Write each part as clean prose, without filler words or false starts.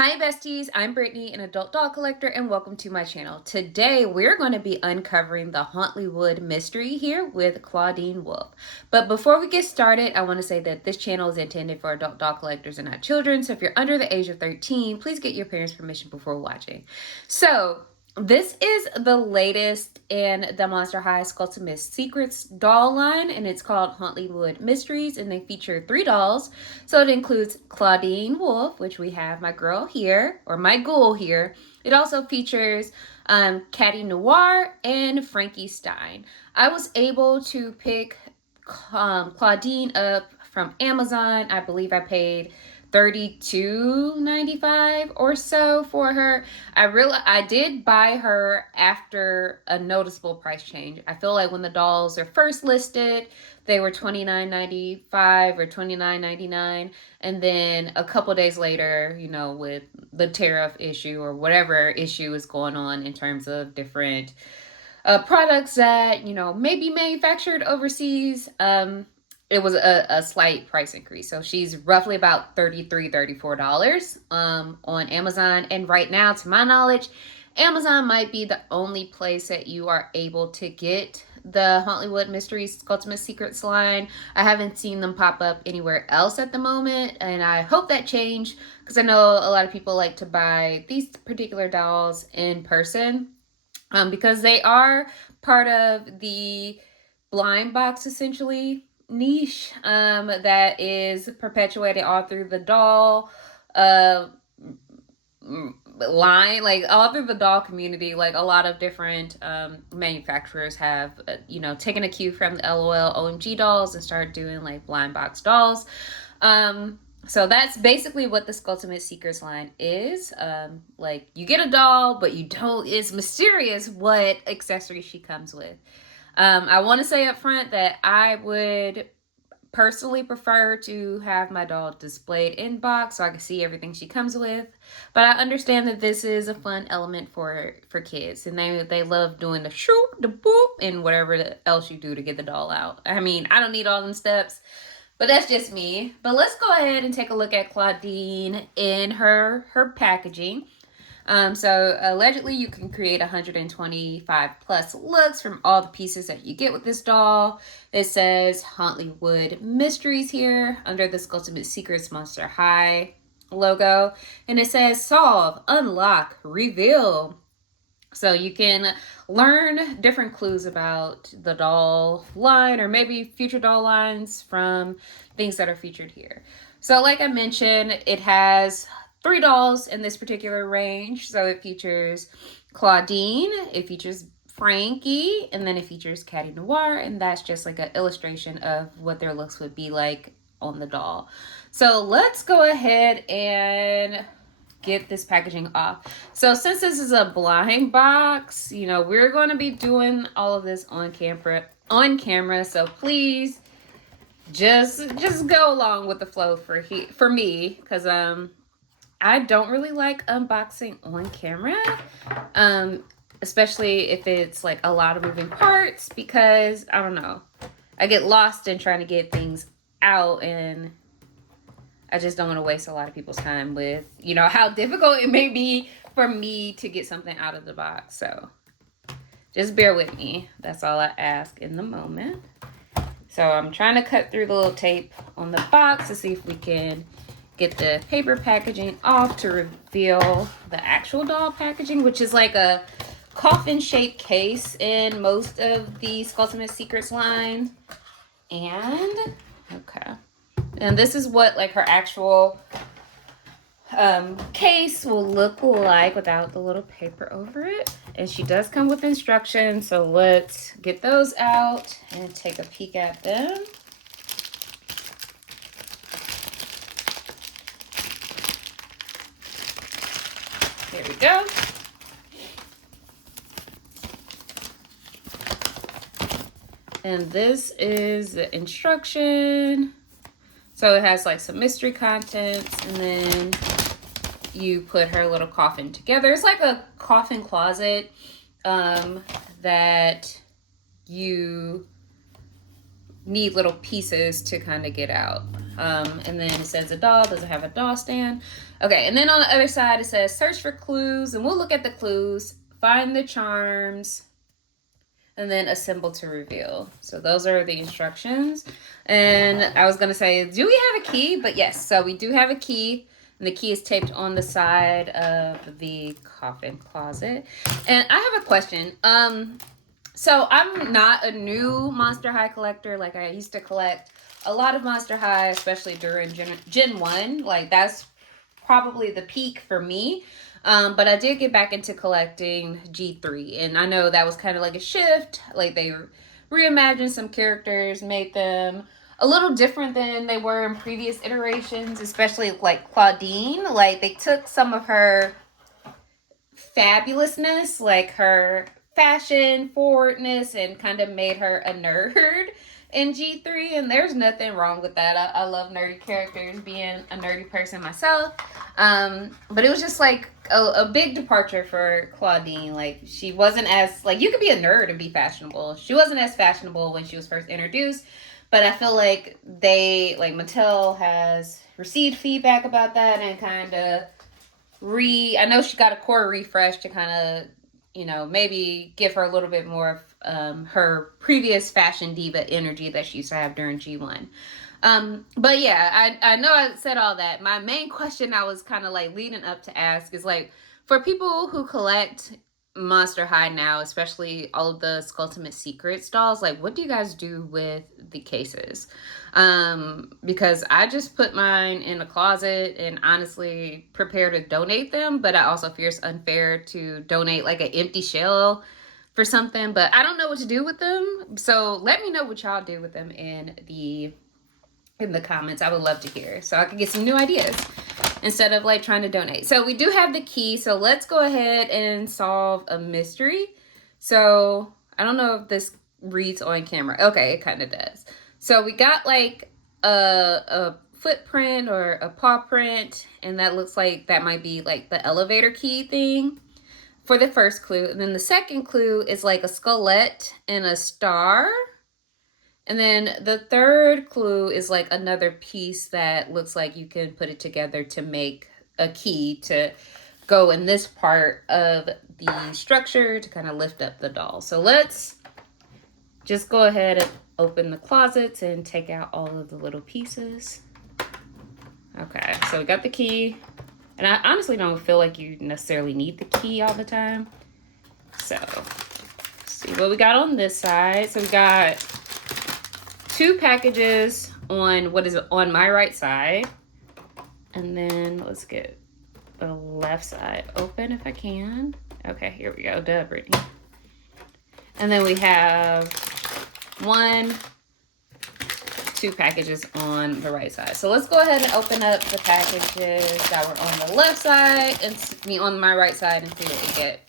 Hi besties, I'm Brittany, an adult doll collector, and welcome to my channel. Today we're going to be uncovering the Hauntlywood Mystery here with Clawdeen Wolf. But before we get started, I want to say that this channel is intended for adult doll collectors and not children, so if you're under the age of 13, please get your parents' permission before watching. So, this is the latest in the Monster High Skulltimate Secrets doll line, and it's called Hauntlywood Mysteries, and they feature 3 dolls. So it includes Clawdeen Wolf, which we have my girl here, or my ghoul here. It also features Caddy Noir and Frankie Stein. I was able to pick Clawdeen up from Amazon. I believe I paid $32.95 or so for her. I did buy her after a noticeable price change. I feel like when the dolls are first listed, they were $29.95 or $29.99, and then a couple days later, with the tariff issue or whatever issue is going on in terms of different products that may be manufactured overseas, it was a slight price increase. So she's roughly about $34 on Amazon. And right now, to my knowledge, Amazon might be the only place that you are able to get the Hauntlywood Mysteries Ultimate Secrets line. I haven't seen them pop up anywhere else at the moment, and I hope that change, because I know a lot of people like to buy these particular dolls in person, because they are part of the blind box, essentially, niche that is perpetuated all through the doll line, like all through the doll community. Like a lot of different manufacturers have taken a cue from the LOL OMG dolls and started doing like blind box dolls. So that's basically what the Skulltimate Secrets line is. Like you get a doll, but you don't, it's mysterious what accessories she comes with. I want to say up front that I would personally prefer to have my doll displayed in box so I can see everything she comes with. But I understand that this is a fun element for kids, and they love doing the shoop, the boop, and whatever else you do to get the doll out. I mean, I don't need all them steps, but that's just me. But let's go ahead and take a look at Clawdeen in her packaging. So allegedly you can create 125 plus looks from all the pieces that you get with this doll. It says Hauntlywood Mysteries here under the Skulltimate Secrets Monster High logo. And it says solve, unlock, reveal. So you can learn different clues about the doll line or maybe future doll lines from things that are featured here. So like I mentioned, it has 3 dolls in this particular range. So it features Clawdeen, it features Frankie, and then it features Caddy Noir, and that's just like an illustration of what their looks would be like on the doll. So let's go ahead and get this packaging off. So since this is a blind box, we're going to be doing all of this on camera. So please just go along with the flow for me, because I don't really like unboxing on camera, especially if it's like a lot of moving parts, because I don't know, I get lost in trying to get things out, and I just don't want to waste a lot of people's time with, how difficult it may be for me to get something out of the box. So just bear with me. That's all I ask in the moment. So I'm trying to cut through the little tape on the box to see if we can get the paper packaging off to reveal the actual doll packaging, which is like a coffin-shaped case in most of the Skulltimate Secrets line. And okay, and this is what like her actual case will look like without the little paper over it. And she does come with instructions, so let's get those out and take a peek at them. Here we go. And this is the instruction. So it has like some mystery contents, and then you put her little coffin together. It's like a coffin closet that you need little pieces to kind of get out. And then it says a doll. Does it have a doll stand? Okay, and then on the other side it says search for clues, and we'll look at the clues, find the charms, and then assemble to reveal. So those are the instructions. And I was gonna say, do we have a key? But yes, so we do have a key. And the key is taped on the side of the coffin closet. And I have a question. So I'm not a new Monster High collector. Like, I used to collect a lot of Monster High, especially during Gen 1. Like, that's probably the peak for me. But I did get back into collecting G3. And I know that was kind of like a shift. Like, they reimagined some characters, made them a little different than they were in previous iterations, especially like Clawdeen. Like, they took some of her fabulousness, like her fashion forwardness, and kind of made her a nerd in G3, and there's nothing wrong with that. I love nerdy characters, being a nerdy person myself. But it was just like a big departure for Clawdeen. Like, she wasn't as, like, you could be a nerd and be fashionable. She wasn't as fashionable when she was first introduced, but I feel like Mattel has received feedback about that and kind of I know she got a core refresh to kind of, maybe give her a little bit more of her previous fashion diva energy that she used to have during G1. But yeah, I know I said all that. My main question I was kind of like leading up to ask is, like, for people who collect Monster High now, especially all of the Skulltimate Secrets dolls, like, what do you guys do with the cases? Because I just put mine in a closet and honestly prepare to donate them, but I also fear it's unfair to donate like an empty shell for something, but I don't know what to do with them. So let me know what y'all do with them in the comments. I would love to hear, so I can get some new ideas instead of like trying to donate. So we do have the key, so let's go ahead and solve a mystery. So I don't know if this reads on camera. Okay, it kind of does. So we got like a footprint or a paw print, and that looks like that might be like the elevator key thing for the first clue. And then the second clue is like a skelet and a star. And then the third clue is like another piece that looks like you can put it together to make a key to go in this part of the structure to kind of lift up the doll. So let's just go ahead and open the closets and take out all of the little pieces. Okay, so we got the key. And I honestly don't feel like you necessarily need the key all the time. So, let's see what we got on this side. So we got 2 packages on what is on my right side. And then let's get the left side open if I can. Okay, here we go. Duh, Brittany. And then we have 2 packages on the right side. So let's go ahead and open up the packages that were on the left side and on my right side and see what we get.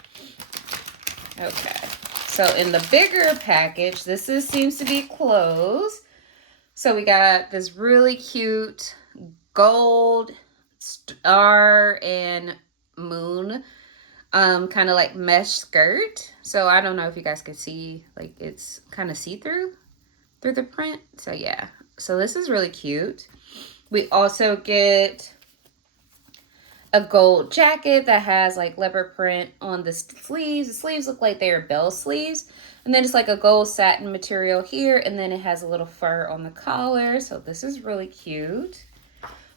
Okay, so in the bigger package, seems to be closed. So we got this really cute gold star and moon kind of like mesh skirt. So I don't know if you guys can see, like, it's kind of see-through through the print. So yeah, so this is really cute. We also get a gold jacket that has like leopard print on the sleeves. The sleeves look like they are bell sleeves. And then it's like a gold satin material here. And then it has a little fur on the collar. So this is really cute.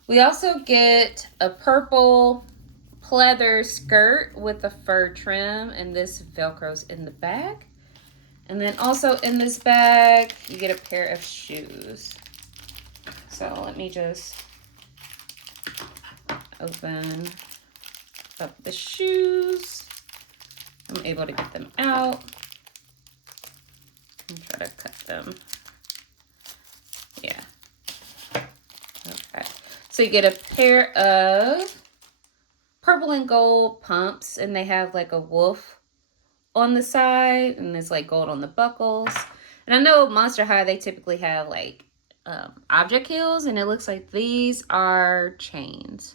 We also get a purple pleather skirt with a fur trim. And this Velcro's in the back. And then also in this bag, you get a pair of shoes. So let me just open up the shoes. I'm able to get them out and try to cut them. Yeah. Okay. So you get a pair of purple and gold pumps, and they have like a wolf on the side, and it's like gold on the buckles. And I know Monster High, they typically have like object heels, and it looks like these are chains.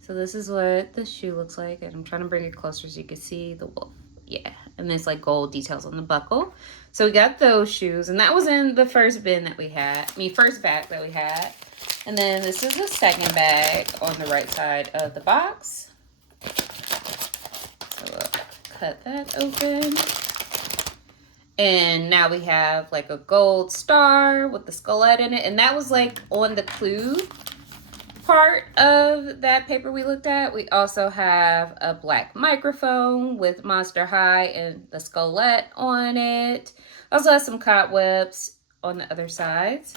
So this is what the shoe looks like, and I'm trying to bring it closer so you can see the wolf. Yeah, and there's like gold details on the buckle. So we got those shoes, and that was in the first bin that we had. First bag that we had. And then this is the second bag on the right side of the box. So we'll cut that open. And now we have like a gold star with the skullette in it. And that was like on the clue part of that paper we looked at. We also have a black microphone with Monster High and the skullette on it. Also has some cobwebs on the other sides.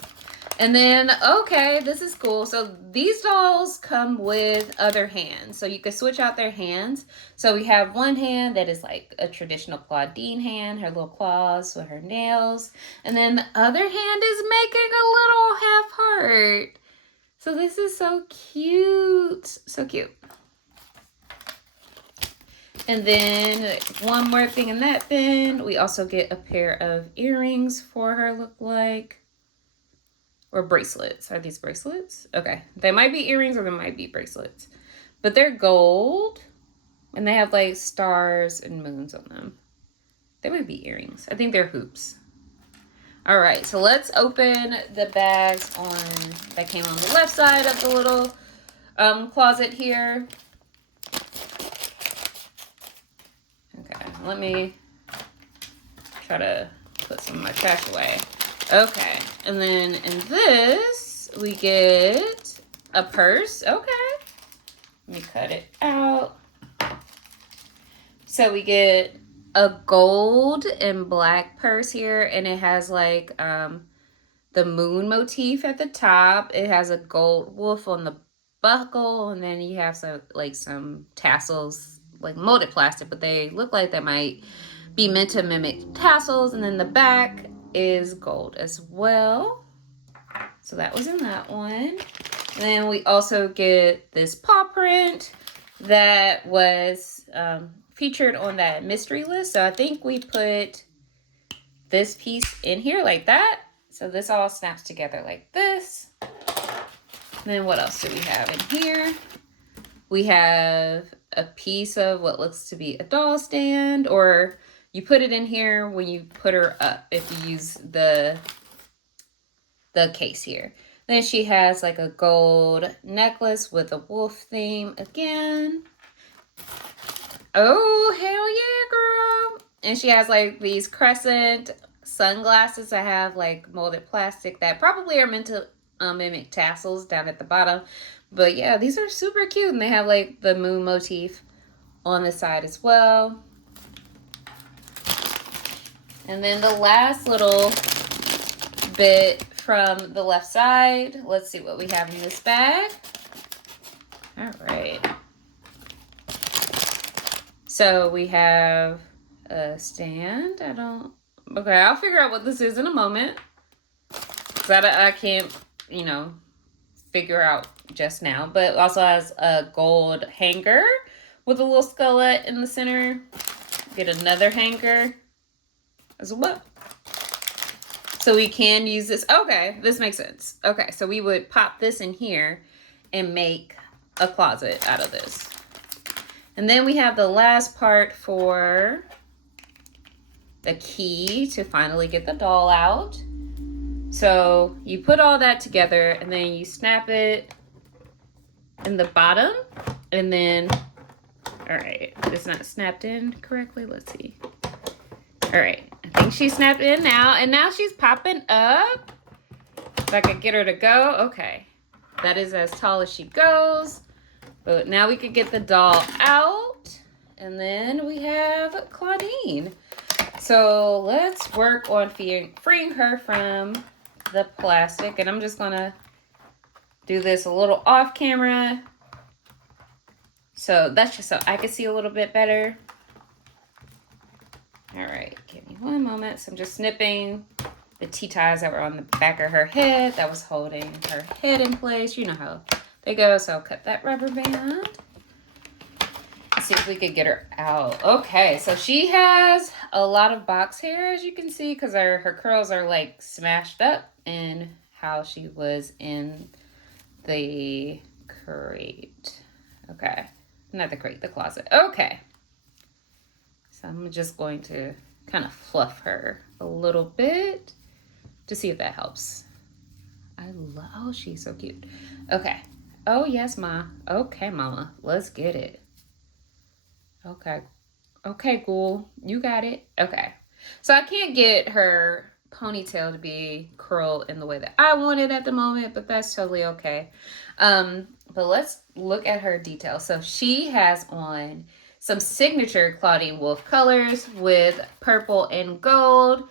And then, okay, this is cool. So these dolls come with other hands. So you can switch out their hands. So we have one hand that is like a traditional Clawdeen hand, her little claws with her nails. And then the other hand is making a little half heart. So this is so cute. So cute. And then one more thing in that bin. We also get a pair of earrings for her, look like. Or bracelets. Are these bracelets? Okay. They might be earrings or they might be bracelets. But they're gold. And they have like stars and moons on them. They might be earrings. I think they're hoops. All right. So let's open the bags that came on the left side of the little closet here. Okay. Let me try to put some of my trash away. Okay, and then in this, we get a purse. Okay, let me cut it out. So we get a gold and black purse here, and it has like the moon motif at the top. It has a gold wolf on the buckle, and then you have some tassels, like molded plastic, but they look like they might be meant to mimic tassels. And then the back is gold as well. So that was in that one. And then we also get this paw print that was featured on that mystery list. So I think we put this piece in here like that. So this all snaps together like this. And then what else do we have in here? We have a piece of what looks to be a doll stand, or you put it in here when you put her up if you use the case here. Then she has like a gold necklace with a wolf theme again. Oh, hell yeah, girl. And she has like these crescent sunglasses that have like molded plastic that probably are meant to mimic tassels down at the bottom. But yeah, these are super cute. And they have like the moon motif on the side as well. And then the last little bit from the left side. Let's see what we have in this bag. All right. So we have a stand. Okay, I'll figure out what this is in a moment. Because I can't, figure out just now. But it also has a gold hanger with a little skullette in the center. Get another hanger as well. So we can use this. Okay, this makes sense. Okay, so we would pop this in here and make a closet out of this. And then we have the last part for the key to finally get the doll out. So you put all that together and then you snap it in the bottom. And then, all right, it's not snapped in correctly. Let's see. All right, I think she snapped in now. And now she's popping up. If I could get her to go. Okay, that is as tall as she goes. But now we could get the doll out. And then we have Clawdeen. So let's work on freeing her from the plastic. And I'm just going to do this a little off camera. So that's just so I can see a little bit better. All right, give me one moment. So I'm just snipping the T-ties that were on the back of her head that was holding her head in place. You know how they go. So I'll cut that rubber band. Let's see if we could get her out. Okay, so she has a lot of box hair, as you can see, because her curls are like smashed up in how she was in the crate. Okay, not the crate, the closet. Okay. So I'm just going to kind of fluff her a little bit to see if that helps. I love, oh, she's so cute. Okay. Oh, yes, Ma. Okay, Mama. Let's get it. Okay. Okay, Ghoul. You got it. Okay. So I can't get her ponytail to be curled in the way that I want it at the moment, but that's totally okay. But let's look at her details. So she has on some signature Clawdeen Wolf colors with purple and gold.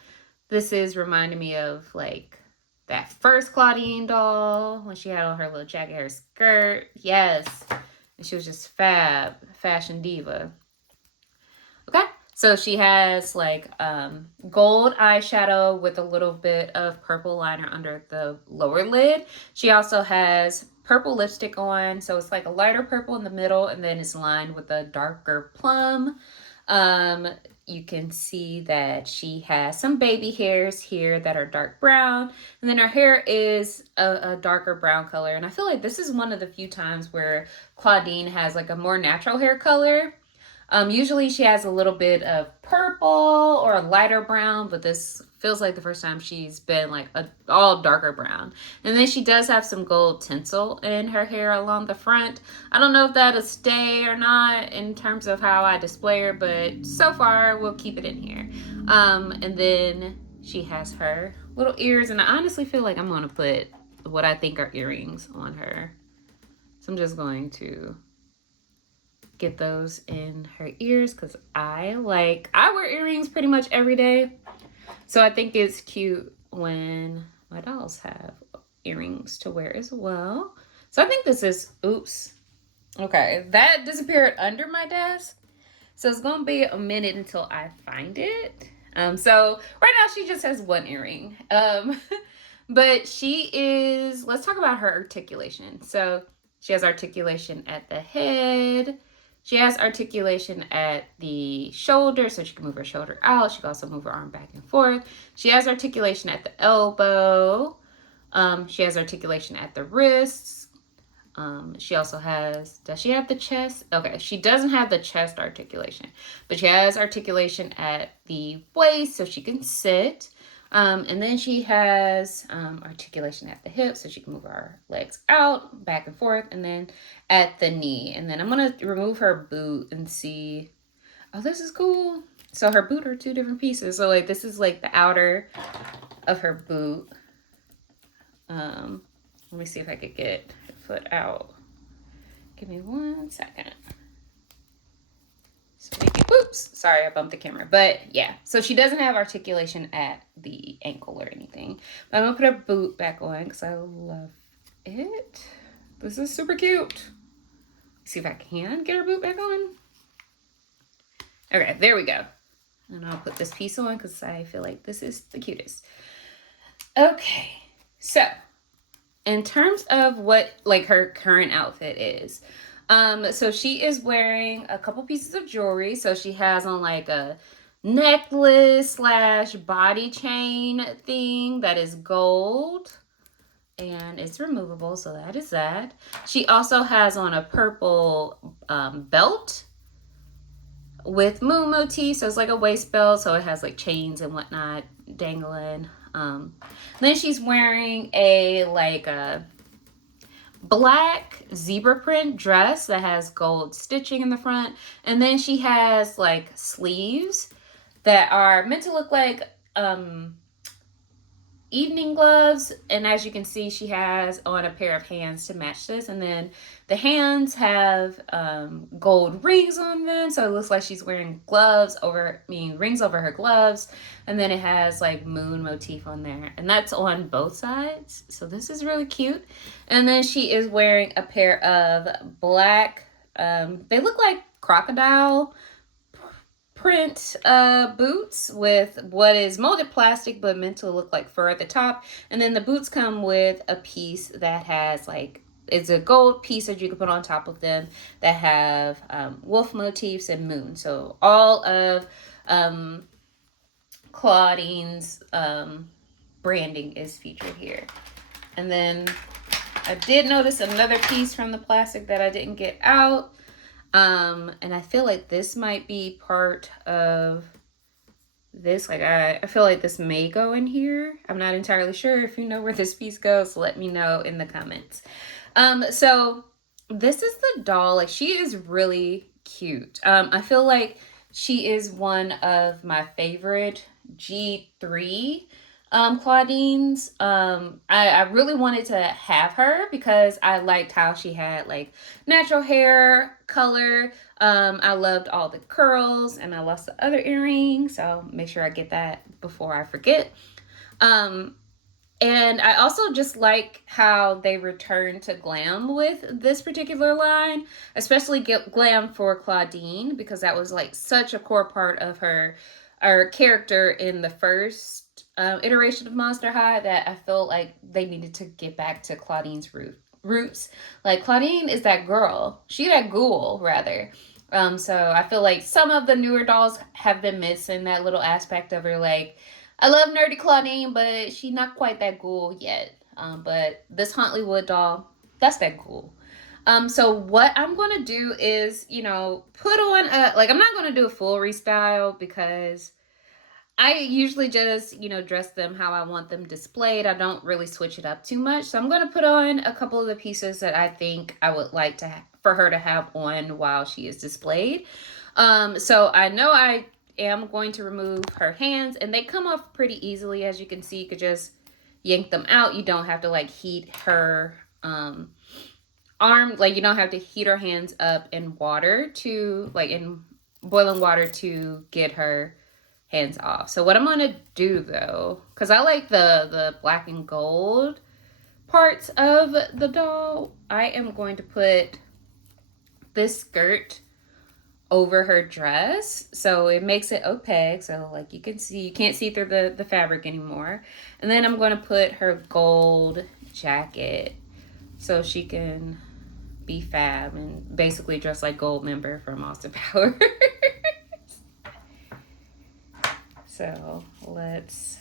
This is reminding me of like that first Clawdeen doll when she had on her little jacket hair skirt. Yes. And she was just fab, fashion diva. Okay. So she has like gold eyeshadow with a little bit of purple liner under the lower lid. She also has purple lipstick on. So it's like a lighter purple in the middle and then it's lined with a darker plum. You can see that she has some baby hairs here that are dark brown. And then her hair is a darker brown color. And I feel like this is one of the few times where Clawdeen has like a more natural hair color. Usually she has a little bit of purple or a lighter brown, but this feels like the first time she's been like all darker brown. And then she does have some gold tinsel in her hair along the front. I don't know if that'll stay or not in terms of how I display her, but so far we'll keep it in here. And then she has her little ears, and I honestly feel like I'm going to put what I think are earrings on her. So I'm just going to get those in her ears because I wear earrings pretty much every day. So I think it's cute when my dolls have earrings to wear as well. So I think this is, oops. Okay, that disappeared under my desk. So it's going to be a minute until I find it. So right now she just has one earring. But she is, let's talk about her articulation. So she has articulation at the head. She has articulation at the shoulder, so she can move her shoulder out. She can also move her arm back and forth. She has articulation at the elbow. She has articulation at the wrists. She also has, does she have the chest? Okay, she doesn't have the chest articulation, but she has articulation at the waist, so she can sit. And then she has articulation at the hip, so she can move her legs out, back and forth, and then at the knee. And then I'm going to remove her boot and see, oh, this is cool. So her boot are two different pieces. So like this is like the outer of her boot. Let me see if I could get her foot out. Give me 1 second. Whoops, sorry, I bumped the camera. But yeah, so she doesn't have articulation at the ankle or anything. But I'm gonna put her boot back on because I love it. This is super cute. See if I can get her boot back on. Okay, there we go. And I'll put this piece on because I feel like this is the cutest. Okay, so in terms of what like her current outfit is, so she is wearing a couple pieces of jewelry. So she has on like a necklace slash body chain thing that is gold and it's removable. So that is that. She also has on a purple belt with moon motif. So it's like a waist belt. So it has like chains and whatnot dangling. Then she's wearing a black zebra print dress that has gold stitching in the front. And then she has like sleeves that are meant to look like evening gloves. And as you can see, she has on a pair of hands to match this. And then the hands have gold rings on them. So it looks like she's wearing rings over her gloves. And then it has like moon motif on there. And that's on both sides. So this is really cute. And then she is wearing a pair of black, they look like crocodile print boots with what is molded plastic but meant to look like fur at the top. And then the boots come with a piece that has like, it's a gold piece that you can put on top of them that have wolf motifs and moon. So all of Clawdeen's branding is featured here. And then I did notice another piece from the plastic that I didn't get out. And I feel like this might be part of this. Like, I feel like this may go in here. I'm not entirely sure. If you know where this piece goes, let me know in the comments. So this is the doll. Like, she is really cute. I feel like she is one of my favorite G3 Clawdeens. I really wanted to have her because I liked how she had like natural hair color. I loved all the curls, and I lost the other earring, so make sure I get that before I forget. And I also just like how they return to glam with this particular line, especially glam for Clawdeen, because that was like such a core part of her character in the first iteration of Monster High, that I felt like they needed to get back to Clawdeen's roots. Like, Clawdeen is that girl. She that ghoul, rather. So I feel like some of the newer dolls have been missing that little aspect of her, like, I love nerdy Clawdeen, but she not quite that ghoul yet. But this Hauntlywood doll, that's that ghoul. So what I'm going to do is, put on I'm not going to do a full restyle because I usually just, dress them how I want them displayed. I don't really switch it up too much. So I'm going to put on a couple of the pieces that I think I would like for her to have on while she is displayed. So I know I am going to remove her hands, and they come off pretty easily. As you can see, you could just yank them out. You don't have to like heat her arm. Like, you don't have to heat her hands up in water in boiling water to get her hands off. So what I'm going to do, though, because I like the black and gold parts of the doll, I am going to put this skirt over her dress, so it makes it opaque, so like you can't see through the fabric anymore. And then I'm going to put her gold jacket so she can be fab and basically dress like Goldmember from Austin Powers. So let's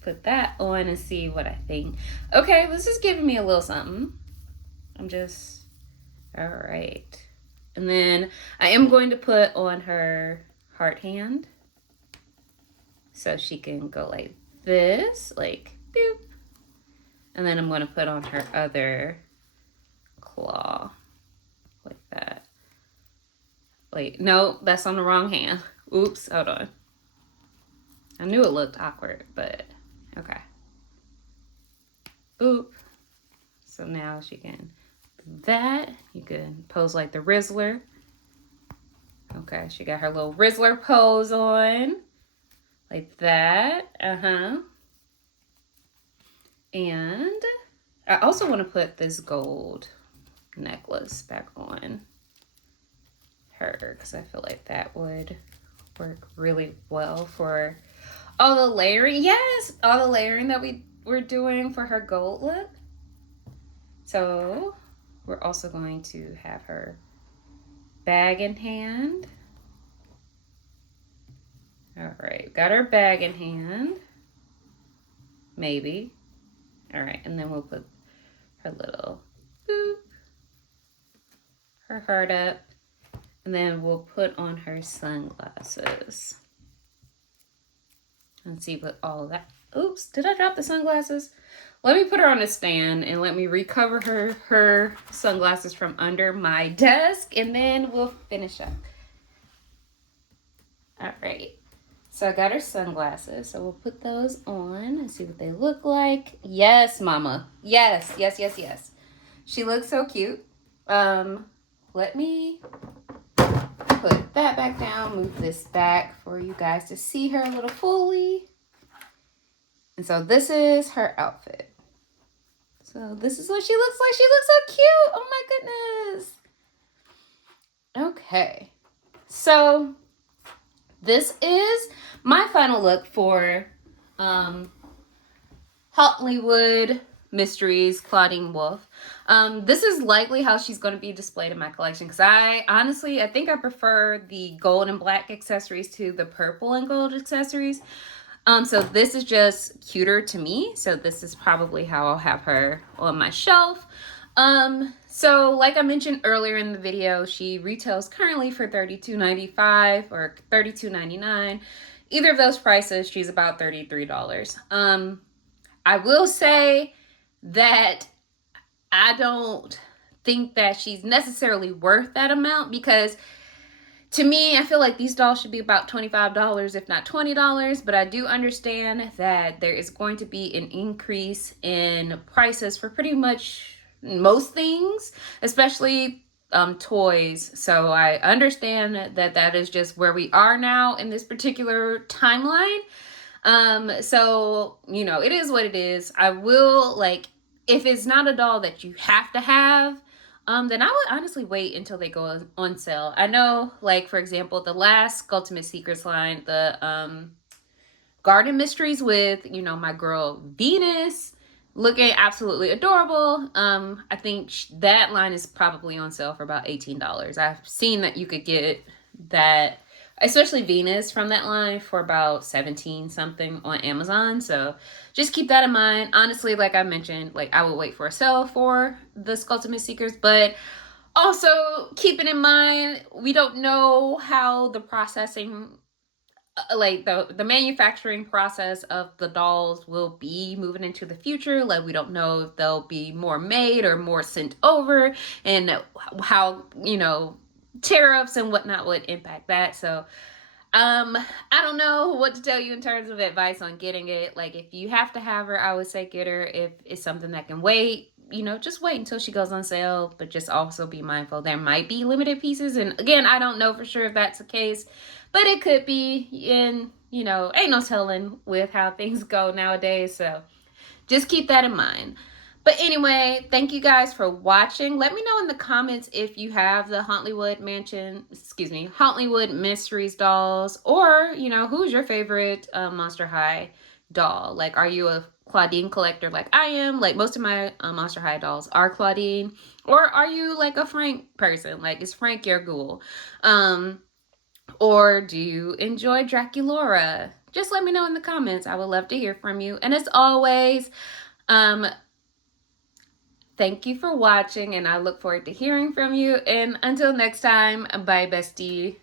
put that on and see what I think. Okay, this is giving me a little something. All right. And then I am going to put on her heart hand so she can go like this, like boop. And then I'm going to put on her other claw like that. Wait, no, that's on the wrong hand. Oops, hold on. I knew it looked awkward, but okay. Boop. So now she can do that. You can pose like the Rizzler. Okay, she got her little Rizzler pose on. Like that. And I also want to put this gold necklace back on her because I feel like that would work really well for all the layering. Yes, all the layering that we're doing for her gold look. So we're also going to have her bag in hand. All right, got her bag in hand. Maybe. All right, and then we'll put her little boop, her heart up, and then we'll put on her sunglasses. Let's see what all of that. Oops, did I drop the sunglasses? Let me put her on a stand and let me recover her sunglasses from under my desk, and then we'll finish up. All right. So I got her sunglasses, so we'll put those on and see what they look like. Yes, mama. Yes, yes, yes, yes. She looks so cute. Let me put that back down, move this back for you guys to see her a little fully. And so this is her outfit. So this is what she looks like. She looks so cute. Oh my goodness. Okay. So this is my final look for Hauntlywood Mysteries Clawdeen Wolf. This is likely how she's going to be displayed in my collection because I think I prefer the gold and black accessories to the purple and gold accessories. So this is just cuter to me. So this is probably how I'll have her on my shelf. So, like I mentioned earlier in the video, she retails currently for $32.95 or $32.99. Either of those prices, she's about $33. I will say that I don't think that she's necessarily worth that amount, because to me, I feel like these dolls should be about $25, if not $20. But I do understand that there is going to be an increase in prices for pretty much most things, especially toys. So I understand that that is just where we are now in this particular timeline. So, you know, it is what it is. I will, like, if it's not a doll that you have to have, then I would honestly wait until they go on sale. I know, like, for example, the last Ultimate Secrets line, the Garden Mysteries with, you know, my girl Venus, looking absolutely adorable. I think that line is probably on sale for about $18. I've seen that you could get that, especially Venus from that line, for about 17 something on Amazon. So just keep that in mind. Honestly, like I mentioned, like, I would wait for a sale for the Ultimate Seekers, but also keeping in mind, we don't know how the processing, like the manufacturing process of the dolls will be moving into the future. Like, we don't know if they'll be more made or more sent over, and how, you know, tariffs and whatnot would impact that. So I don't know what to tell you in terms of advice on getting it. Like, if you have to have her, I would say get her. If it's something that can wait, you know, just wait until she goes on sale. But just also be mindful, there might be limited pieces. And again, I don't know for sure if that's the case, but it could be. And, you know, ain't no telling with how things go nowadays. So just keep that in mind. But anyway, thank you guys for watching. Let me know in the comments if you have the Hauntlywood Mysteries dolls, or, you know, who's your favorite Monster High doll? Like, are you a Clawdeen collector like I am? Like, most of my Monster High dolls are Clawdeen. Or are you like a Frank person? Like, is Frank your ghoul? Or do you enjoy Draculaura? Just let me know in the comments. I would love to hear from you. And as always, thank you for watching, and I look forward to hearing from you. And until next time, bye, bestie.